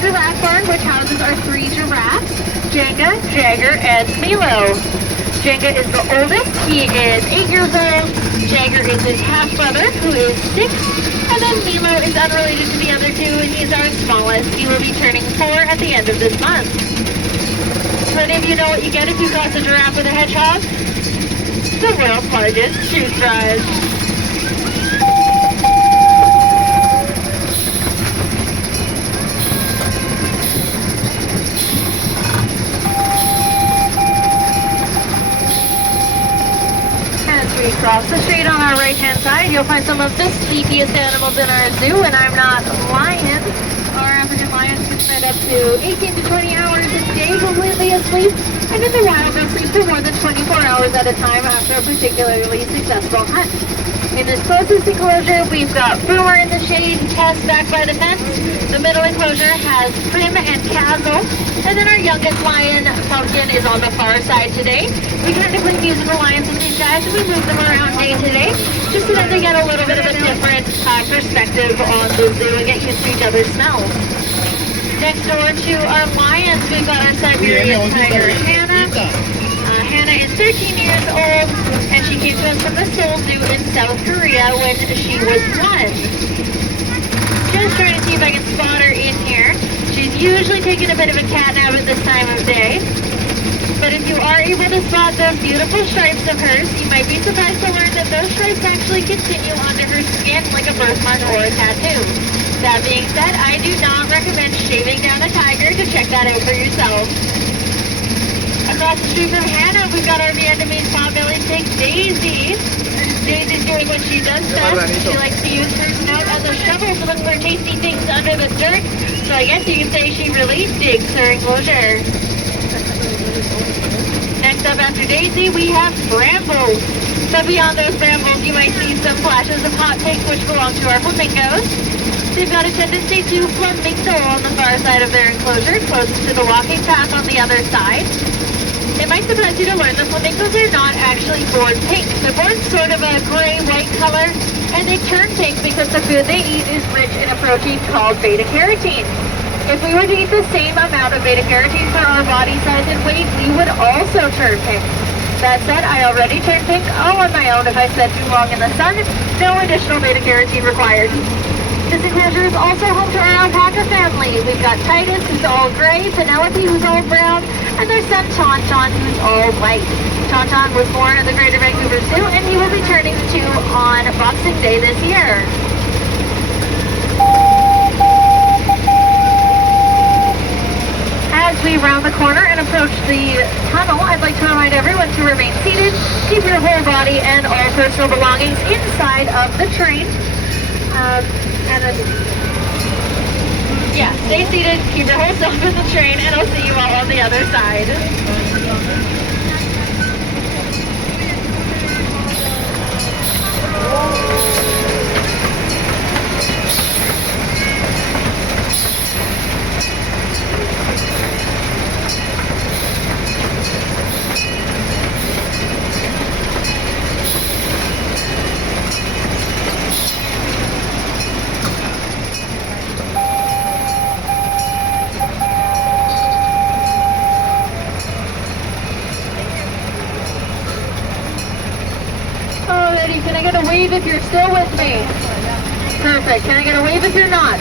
giraffe barn, which houses our 3 giraffes, Jenga, Jagger, and Milo. Jenga is the oldest. He is 8 years old. Jagger is his half-brother, who is 6. And then Milo is unrelated to the other 2, and he's our smallest. He will be turning 4 at the end of this month. So any of you know what you get if you cross a giraffe with a hedgehog? The world's largest toothbrush. We cross the street on our right-hand side, you'll find some of the sleepiest animals in our zoo, and I'm not lying. Our African lions can spend up to 18 to 20 hours a day completely asleep, and in the wild they'll sleep for more than 24 hours at a time after a particularly successful hunt. In this closest enclosure, we've got Boomer in the shade, Tess back by the fence. The middle enclosure has Prim and Castle, and then our youngest lion, Pumpkin, is on the far side today. We kind of play musical lions with these guys, and we move them around day to day, just so that they get a little bit of a different perspective on the zoo and get used to each other's smells. Next door to our lions, we've got our Siberian tiger, Hannah. Hannah is 13 years old, and she came to us from the Seoul Zoo in South Korea when she was 1. Just trying to see if I can spot her in here. She's usually taking a bit of a cat nap at this time of day. But if you are able to spot those beautiful stripes of hers, you might be surprised to learn that those stripes actually continue onto her skin like a birthmark or a tattoo. That being said, I do not recommend shaving down a tiger to check that out for yourself. Across the street from Hannah, we've got our Vietnamese pot-bellied pig, Daisy. Daisy's doing what she does best. She likes to use her snout as a shovel to look for tasty things under the dirt. So I guess you can say she really digs her enclosure. Next up after Daisy, we have Brambles. But beyond those brambles, you might see some flashes of hot pink, which belong to our flamingos. They've got a tendency to flamingo on the far side of their enclosure, closest to the walking path on the other side. It might surprise you to learn that flamingos are not actually born pink. They're born sort of a gray-white color, and they turn pink because the food they eat is rich in a protein called beta-carotene. If we were to eat the same amount of beta-carotene for our body size and weight, we would also turn pink. That said, I already turned pink all on my own if I spent too long in the sun. No additional beta-carotene required. This enclosure is also home to our alpaca family. We've got Titus, who's all gray, Penelope, who's all brown, and their son, Chon-Chon, who's all white. Chon-Chon was born at the Greater Vancouver Zoo, and he will be turning 2 on Boxing Day this year. As we round the corner and approach the tunnel, I'd like to remind everyone to remain seated, keep your whole body and all personal belongings inside of the train. Yeah, stay seated, keep your whole self in the train, and I'll see you all on the other side. Can I get a wave if you're still with me? Perfect. Can I get a wave if you're not?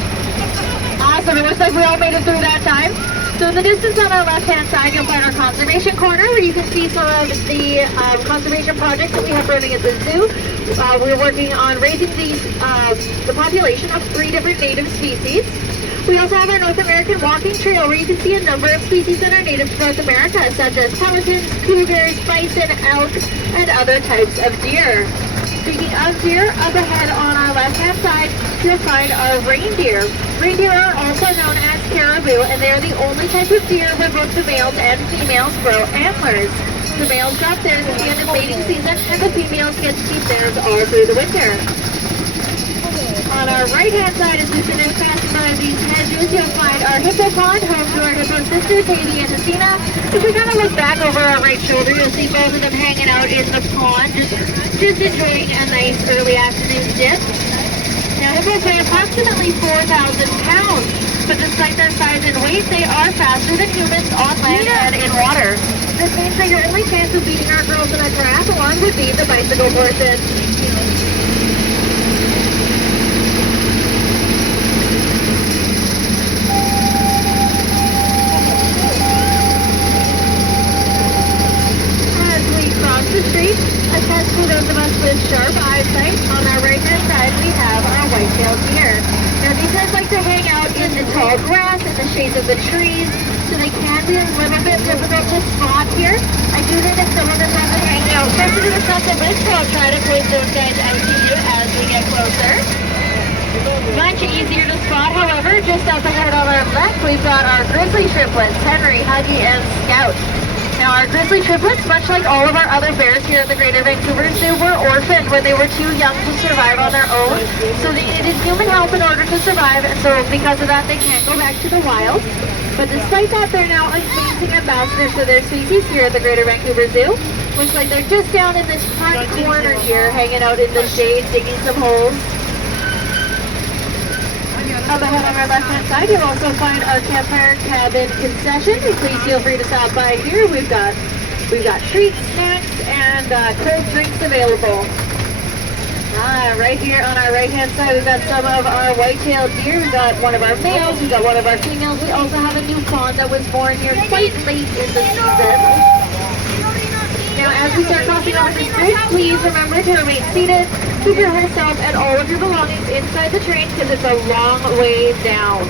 Awesome. It looks like we all made it through that time. So in the distance on our left-hand side, you'll find our conservation corner where you can see some of the conservation projects that we have running at the zoo. We're working on raising the population of 3 different native species. We also have our North American walking trail where you can see a number of species that are native to North America, such as pelicans, cougars, bison, elk, and other types of deer. Speaking of deer, up ahead on our left-hand side, you'll find our reindeer. Reindeer are also known as caribou, and they are the only type of deer where both the males and females grow antlers. The males drop theirs at the end of mating season, and the females get to keep theirs all through the winter. On our right-hand side, as we finish passing by these hedges, you'll find our hippo pond, home to our hippo sisters, Haiti and Athena. If we kind of look back over our right shoulder, you'll see both of them hanging out in the pond, just enjoying a nice early afternoon dip. Now, hippos weigh approximately 4,000 pounds. but despite their size and weight, they are faster than humans on land and in water. This means that your only chance of beating our girls in a triathlon would be the bicycle portion. As we cross the street, a test for those of us with sharp eyesight. On our right-hand side, we have our white-tailed deer. Now, these guys like to hang out in the tall grass, in the shades of the trees, so they can be a little bit difficult to spot here. I do think that some of them have been hanging out closer to the front of it, so I'll try to point those guys out to you as we get closer. Much easier to spot, however, just up ahead on our left, we've got our grizzly triplets, Henry, Huggy, and Scout. Now, our grizzly triplets, much like all of our other bears here at the Greater Vancouver Zoo, were orphaned when they were too young to survive on their own. So they needed human help in order to survive, and so because of that, they can't go back to the wild. But despite that, they're now amazing ambassadors for their species here at the Greater Vancouver Zoo. Looks like they're just down in this front corner here, hanging out in the shade, digging some holes. Up ahead on our left-hand side, you'll also find our campfire cabin concession. Please feel free to stop by here. We've got treats, snacks, and cold drinks available. Right here on our right-hand side, we've got some of our white-tailed deer. We've got one of our males. We've got one of our females. We also have a new fawn that was born here quite late in the season. Now, as we start crossing over this bridge, please remember to remain seated. Keep your yourself and all of your belongings inside the train because it's a long way down.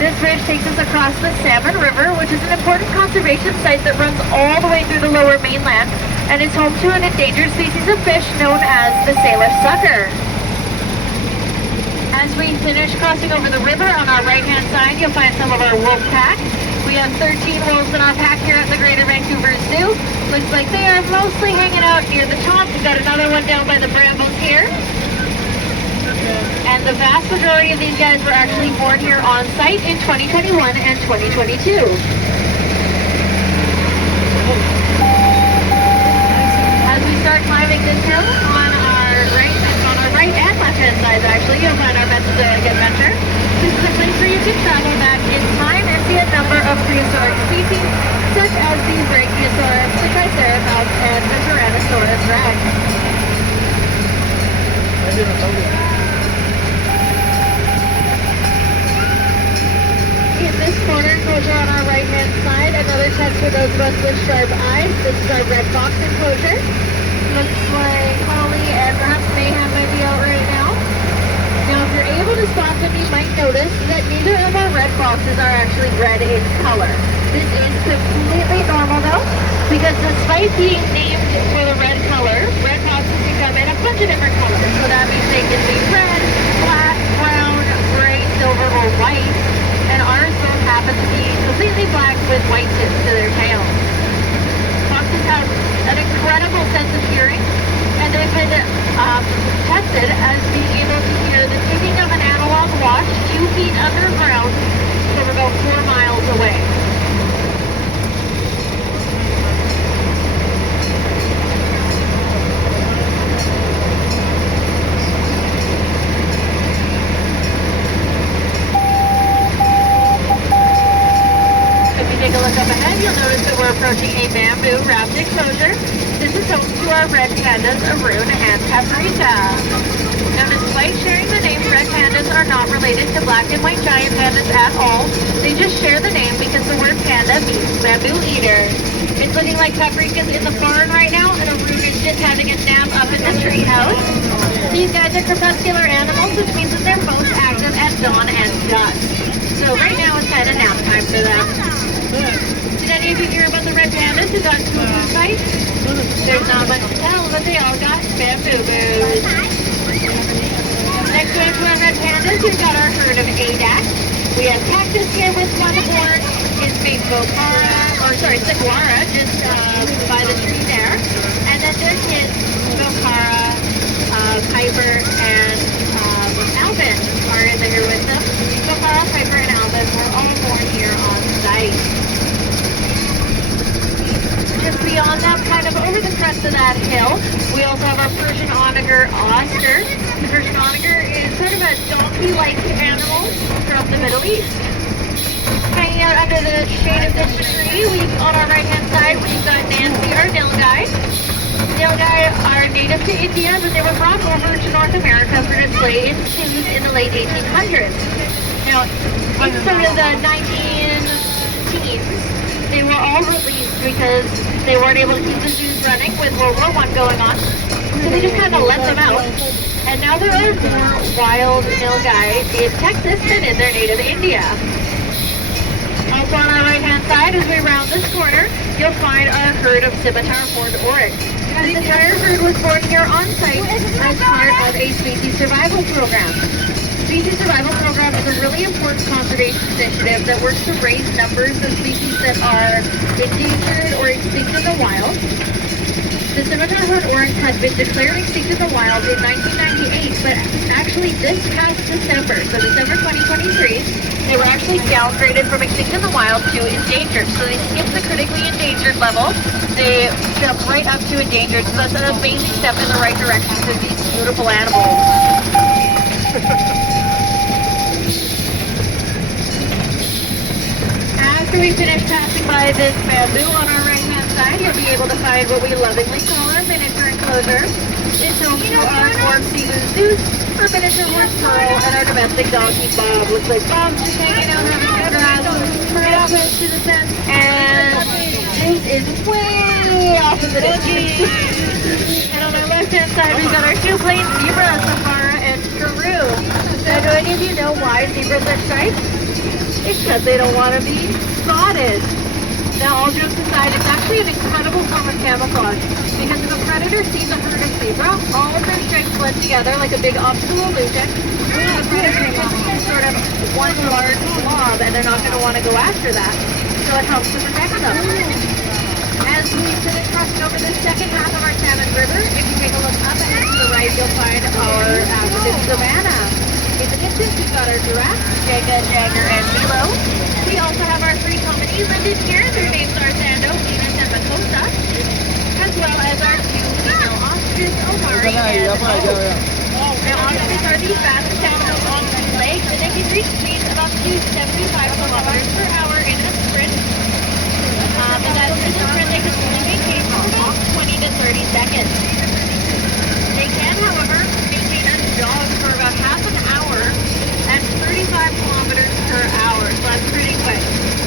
This bridge takes us across the Salmon River, which is an important conservation site that runs all the way through the lower mainland and is home to an endangered species of fish known as the Salish sucker. As we finish crossing over the river, on our right-hand side, you'll find some of our wolf pack. We have 13 wolves in our pack here at the Greater Vancouver Zoo. Looks like they are mostly hanging out near the top. We've got another one down by the brambles here. And the vast majority of these guys were actually born here on site in 2021 and 2022. As we start climbing this hill on our right and left-hand sides, actually, you'll find our Mesozoic adventure. This is a place for you to travel back in time and see a number of prehistoric species, such as the Brachiosaurus, the Triceratops, and the Tyrannosaurus rex. In this corner enclosure on our right-hand side, another test for those of us with sharp eyes. This is our red box enclosure. Looks like Holly and perhaps Mayhem might be out right now. Now, if you're able to spot them, you might notice that neither of our red boxes are actually red in color. This is completely normal, though, because despite being named for the red color, red boxes can come in a bunch of different colors. So that means they can be red, black, brown, gray, silver, or white. And ours both happen to be completely black with white tips to their tails. Foxes have an incredible sense of hearing, and they've been tested as being able to hear the ticking of an analog watch 2 feet underground from about 4 miles away. Take a look up ahead, you'll notice that we're approaching a bamboo wrapped enclosure. This is home to our red pandas, Arun and Paprika. Now, despite sharing the name, red pandas are not related to black and white giant pandas at all. They just share the name because the word panda means bamboo eater. It's looking like Paprika's in the barn right now, and Arun is just having a nap up in the treehouse. These guys are crepuscular animals, which means that they're both active at dawn and dusk. So right now it's kind of nap time for them. Did any of you hear about the red pandas who got to a fight? There's not much to tell, but they all got bamboo boos. Next to our red pandas, we've got our herd of Adax. We have Cactus here with one horn, his mate Saguara, just by the tree there. And then their kids, Bocara, Piper, and Alvin are in there with them. Bocara, Piper, and Alvin were all born here on site. Just beyond them, kind of over the crest of that hill, we also have our Persian onager Oscar. The Persian onager is sort of donkey-like animals from the Middle East. Hanging out under the shade of this tree, on our right-hand side, we've got Nancy, our nilgai. Nilgai are native to India, but they were brought over to North America for display in zoos in the late 1800s. Now, in sort of the 19-teens, they were all released because they weren't able to keep the zoos running with World War I going on. So they just kind of let them out. And now there are more wild nilgai in Texas than in their native India. Also on our right-hand side, as we round this corner, you'll find our herd of scimitar horned oryx. This entire herd was born here on site as part of a species survival program. Species survival program is a really important conservation initiative that works to raise numbers of species that are endangered or extinct in the wild. The scimitar horned oryx had been declared extinct in the wild in 1998, but actually this past December, so December 2023, they were actually downgraded from extinct in the wild to endangered. So they skipped the critically endangered level. They jumped right up to endangered. So that's an amazing step in the right direction for these beautiful animals. After we finish passing by this bamboo on our right-hand side, you'll be able to find what we lovingly call our miniature enclosure. It's home to our dwarf season Zeus, our miniature horse Pearl, and our domestic donkey Bob. Looks like Bob's just hanging out having a grass right off into the fence, and Zeus is way off in the distance. And on our left-hand side, we've got our two plain zebras, Safara and Karoo. Now, do any of you know why zebras are striped? It's because they don't want to be spotted. Now, all jokes aside, it's actually an incredible form of camouflage, because if a predator sees a herd of zebra, all of their stripes blend together like a big optical illusion. The predator can see sort of one large blob, and they're not going to want to go after that, so it helps to protect them. As we finish crossing over the second half of our Salmon River, if you take a look up and to the right, you'll find our African savanna. In the distance, we've got our giraffe, Jaga, Jagger, and Milo. We also have our three comedies listed here. Their names are Sando, Venus, and Makosa, as well as our two female ostriches, Omari and Mo. Now, ostriches are the fastest animals on two legs, and they can reach speeds of up to 75 kilometers per hour in a sprint. And that's in a sprint they can only maintain for about 20 to 30 seconds. They can, however, maintain a jog for about half an hour at 35 kilometers per hour, so that's pretty quick.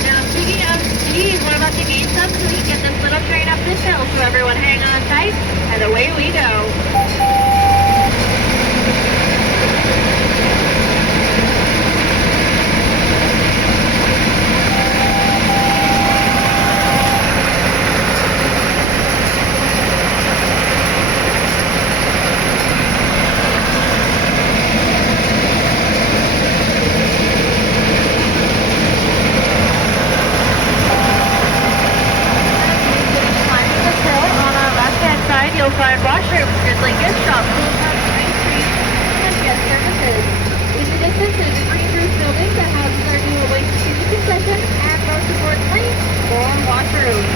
Now, speaking of speed, we're about to gain some so we can get this little train up this hill, so everyone hang on tight, and away we go. You'll find washrooms, drizzling gift shops, cool pubs, ice cream, and guest services. In the distance is a green roof building that houses our new waste treatment concession, and most importantly, more washrooms.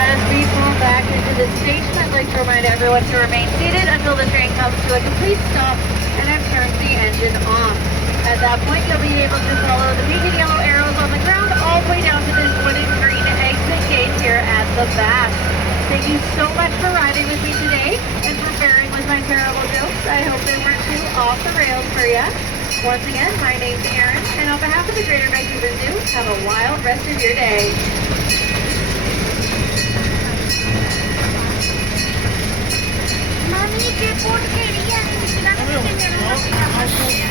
As we pull back into the station, I'd like to remind everyone to remain seated until the train comes to a complete stop, and I've turned the engine off. At that point, you'll be able to follow the pink and yellow arrows on the ground all the way down to this wooden green exit gate here at the back. Thank you so much for riding with me today and for bearing with my terrible jokes. I hope they weren't too off the rails for you. Once again, my name's Erin, and on behalf of the Greater Vancouver Zoo, have a wild rest of your day. Mami, qué porquería, ni siquiera nos enseñaron los girafatos.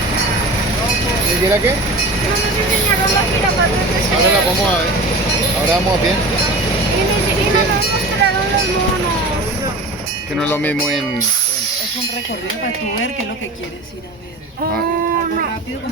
¿Y quiera qué? No nos enseñaron los girafatos de Ahora la vamos a ver. Ahora vamos bien. Y no nos mostraron los monos. Que no es lo mismo en... Es un recorrido para tú ver qué es lo que quieres ir a ver. Ah. Algo rápido como